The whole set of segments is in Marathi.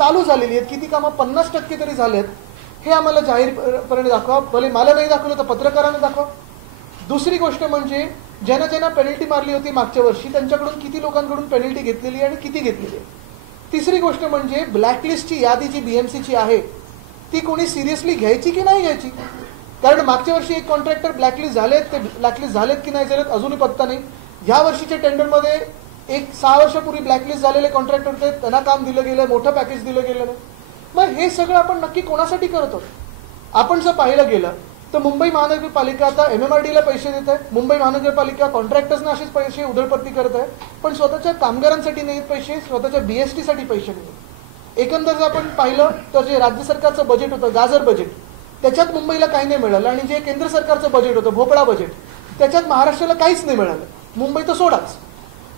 चालू झालेली आहेत, किती कामं 50% तरी झालेत, हे आम्हाला जाहीरपणे दाखवा. भले मला नाही दाखवलं तर पत्रकारांना दाखवा. दुसरी गोष्ट म्हणजे ज्यांना ज्यांना पेनल्टी मारली होती मागच्या वर्षी त्यांच्याकडून किती लोकांकडून पेनल्टी घेतलेली आहे आणि किती घेतलेली आहे. तिसरी गोष्ट म्हणजे ब्लॅकलिस्टची यादी जी BMCची आहे ती कोणी सिरियसली घ्यायची की नाही घ्यायची. कारण मागच्या वर्षी एक कॉन्ट्रॅक्टर ब्लॅकलिस्ट झालेत, ते ब्लॅकलिस्ट झालेत की नाही झालेत अजूनही पत्ता नाही. ह्या वर्षीच्या टेंडरमध्ये एक 6 वर्षापूर्वी ब्लॅकलिस्ट झालेले कॉन्ट्रॅक्टर होते, त्यांना काम दिलं गेलं, मोठं पॅकेज दिलं गेलं नाही. मग हे सगळं आपण नक्की कोणासाठी करत आहोत. आपण जर पाहिलं गेलं तर मुंबई महानगरपालिका आता MMRDला पैसे देत आहे. मुंबई महानगरपालिका कॉन्ट्रॅक्टर्सना असेच पैसे उधळपट्टी करत आहे, पण स्वतःच्या कामगारांसाठी नाही पैसे, स्वतःच्या BST साठी पैसे नाही. एकंदर जर आपण पाहिलं तर जे राज्य सरकारचं बजेट होतं, गाजर बजेट, त्याच्यात मुंबईला काही नाही मिळालं. आणि जे केंद्र सरकारचं बजेट होतं, भोपळा बजेट, त्याच्यात महाराष्ट्राला काहीच नाही मिळालं. मुंबई तर सोडाच.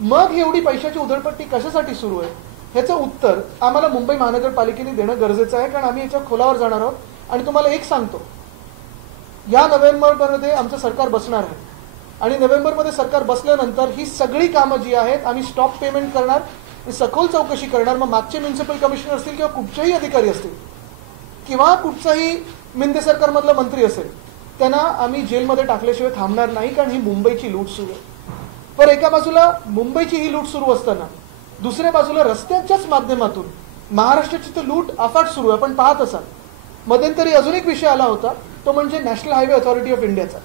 मग एवढी पैशाची उधळपट्टी कशासाठी सुरू आहे ह्याचं उत्तर आम्हाला मुंबई महानगरपालिकेने देणं गरजेचं आहे. कारण आम्ही याच्या खोलावर जाणार आहोत. आणि तुम्हाला एक सांगतो, या नोव्हेंबरमध्ये आमचं सरकार बसणार आहे आणि नोव्हेंबरमध्ये सरकार बसल्यानंतर ही सगळी कामं जी आहेत आम्ही स्टॉप पेमेंट करणार, सखोल चौकशी करणार. मग मागचे म्युन्सिपल कमिशनर असतील किंवा कुठचेही अधिकारी असतील किंवा कुठचाही मिंदे सरकारमधला मंत्री असेल, त्यांना आम्ही जेलमध्ये टाकल्याशिवाय थांबणार नाही. कारण ही मुंबईची लूट सुरू आहे. पण एका बाजूला मुंबईची ही लूट सुरू असताना दुसऱ्या बाजूला रस्त्याच्याच माध्यमातून महाराष्ट्राची तर लूट अफाट सुरू आहे. आपण पाहत असाल मध्यंतरी अजून एक विषय आला होता, तो म्हणजे नॅशनल हायवे अथॉरिटी ऑफ इंडियाचा.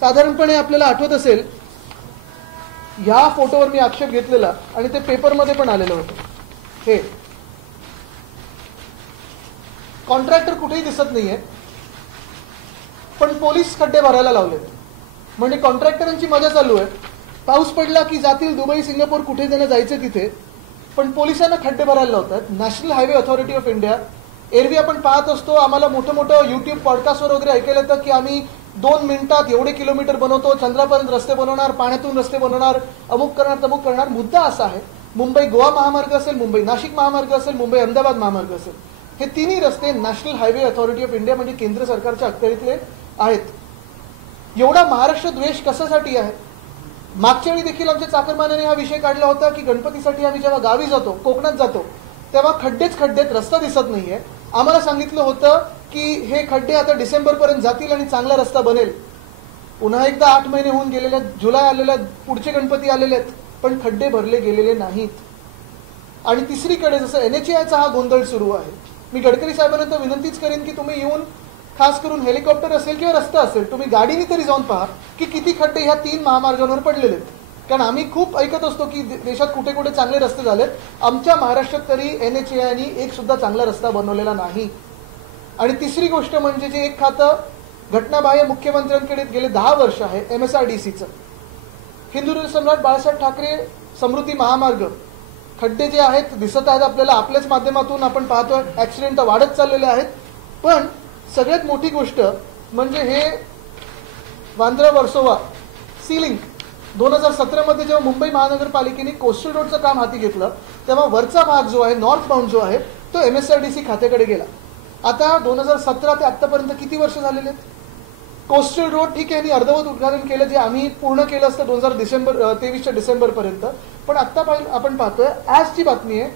साधारणपणे आपल्याला आठवत असेल, या फोटोवर मी आक्षेप घेतलेला आणि ते पेपरमध्ये पण आलेलं होतं. हे कॉन्ट्रॅक्टर कुठेही दिसत नाहीये, पण पोलीस खड्डे भरायला लावले. म्हणजे कॉन्ट्रॅक्टरांची मजा चालू आहे. पाऊस पडला की जातील दुबई, सिंगापूर, कुठे त्यांना जायचं तिथे, पण पोलिसांना खड्डे भरायला लावतात. National highway authority of India. एरवी आपण पाहत असतो, आम्हाला मोठं मोठं YouTube पॉडकास्टवर वगैरे ऐकायला येतं की आम्ही 2 मिनिटात एवढे किलोमीटर बनवतो, चंद्रापर्यंत रस्ते बनवणार, पाण्यातून रस्ते बनवणार, अमुक करणार तमुक करणार. मुद्दा असा आहे, मुंबई गोवा महामार्ग असेल, मुंबई नाशिक महामार्ग असेल, मुंबई अहमदाबाद महामार्ग असेल, हे तिन्ही रस्ते national highway authority of India म्हणजे केंद्र सरकारच्या अखत्यारीतले आहेत. एवढा महाराष्ट्र द्वेष कशासाठी आहे. मागच्या वेळी देखील आमच्या चाकरमान्याने हा विषय काढला होता की गणपतीसाठी आम्ही जेव्हा गावी जातो, कोकणात जातो, तेव्हा खड्डेच खड्डेत, रस्ता दिसत नाहीये. आम्हाला सांगितलं होतं की हे खड्डे आता डिसेंबरपर्यंत जातील आणि चांगला रस्ता बनेल. पुन्हा एकदा 8 महिने होऊन गेलेले, जुलै आलेल्या, पुढचे गणपती आलेले आहेत, पण खड्डे भरले गेलेले नाहीत. आणि तिसरीकडे जसं NHAIचा हा गोंधळ सुरू आहे, मी गडकरी साहेबांना तर विनंतीच करेन की तुम्ही येऊन, खास करून हेलिकॉप्टर असेल किंवा रस्ता असेल, तुम्ही गाडीने तरी जाऊन पहा की किती खड्डे ह्या 3 महामार्गांवर पडलेले आहेत. कारण आम्ही खूप ऐकत असतो की देशात कुठे कुठे चांगले रस्ते झालेत, आमच्या महाराष्ट्रात तरी NHAIने एक सुद्धा चांगला रस्ता बनवलेला नाही. आणि तिसरी गोष्ट म्हणजे जे एक खातं घटनाबाह्य मुख्यमंत्र्यांकडे गेले 10 वर्ष आहे, MSRDCचं, हिंदुत्व सम्राट बाळासाहेब ठाकरे समृद्धी महामार्ग, खड्डे जे आहेत दिसत आहेत आपल्याला, आपल्याच माध्यमातून आपण पाहतोय, ऍक्सिडेंट वाढत चाललेले आहेत. पण सगळ्यात मोठी गोष्ट म्हणजे हे वांद्रा वर्सोवा सीलिंग 2017 जेव्हा मुंबई महानगरपालिकेने कोस्टल रोडचं काम हाती घेतलं, तेव्हा वरचा भाग जो आहे, नॉर्थ बाउंड जो आहे, तो MSRDC खात्याकडे गेला. आता 2017 ते आतापर्यंत किती वर्ष झालेले आहेत. कोस्टल रोड ठीक आहे, अर्धवट उद्घाटन केलं, जे आम्ही पूर्ण केलं असतं 2023च्या डिसेंबरपर्यंत. पण आत्ता आपण पाहतोय, आजची बातमी आहे,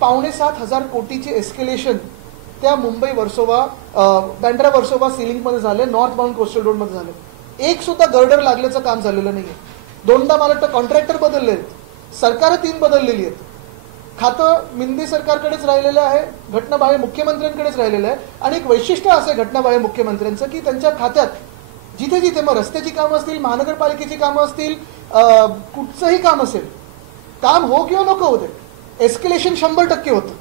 7,500 कोटीचे एस्केलेशन त्या मुंबई वर्सोवा, बँड्रा वर्सोवा सिलिंगमध्ये झाले, नॉर्थ बाउंड कोस्टल रोडमध्ये झाले. एक सुद्धा गर्डर लागल्याचं काम झालेलं नाहीये. 2दा मला वाटतं कॉन्ट्रॅक्टर बदलले आहेत, सरकारं 3 बदललेली आहेत. खातं मिंदे सरकारकडेच राहिलेलं आहे, घटनाबाह्य मुख्यमंत्र्यांकडेच राहिलेलं आहे. आणि एक वैशिष्ट्य असं आहे घटनाबाह्य मुख्यमंत्र्यांचं की त्यांच्या खात्यात जिथे जिथे मग रस्त्याची कामं असतील, महानगरपालिकेची कामं असतील, कुठचंही काम असेल, काम हो किंवा नको होते, एस्केलेशन 100% होतं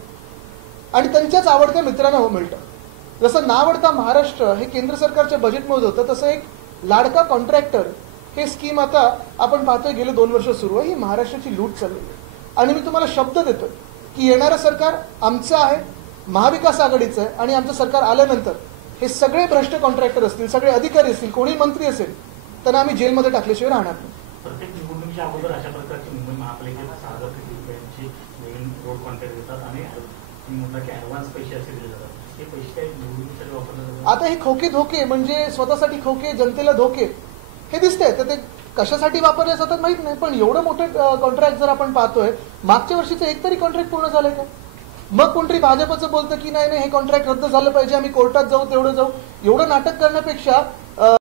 आणि त्यांच्याच आवडत्या मित्रांना हो मिळतं. जसं नावडता महाराष्ट्र हे केंद्र सरकारच्या बजेटमध्ये होतं, तसं एक लाडका कॉन्ट्रॅक्टर हे स्कीम आता आपण पाहतोय गेले 2 वर्ष सुरू आहे. ही महाराष्ट्राची लूट चाललेली आहे. आणि मी तुम्हाला शब्द देतोय की येणारं सरकार आमचं आहे, महाविकास आघाडीचं आहे. आणि आमचं सरकार आल्यानंतर हे सगळे भ्रष्ट कॉन्ट्रॅक्टर असतील, सगळे अधिकारी असतील, कोणी मंत्री असेल, त्यांना आम्ही जेलमध्ये टाकल्याशिवाय राहणार नाही. प्रत्येक निवडणुकीच्या अगोदर अशा प्रकारची मुंबई महापालिकेत 6,000 कोटी रुपयांची नवीन रोड कॉन्ट्रॅक्ट देतात आणि म्हणतात की ॲडव्हान्स पैसे असे दिले जातात. हे पैसे काही निवडणुकीसाठी वापरले जातात. आता हे खोके धोके म्हणजे स्वतःसाठी खोके, जनतेला धोके हे दिसतंय. तर ते कशासाठी वापरले जातात माहित नाही. पण एवढं मोठं कॉन्ट्रॅक्ट जर आपण पाहतोय, मागच्या वर्षीचं एक तरी कॉन्ट्रॅक्ट पूर्ण झालंय का. मग कोणतरी भाजपचं बोलतं की नाही नाही हे कॉन्ट्रॅक्ट रद्द झालं पाहिजे, आम्ही कोर्टात जाऊ, तेवढं जाऊ. एवढं नाटक करण्यापेक्षा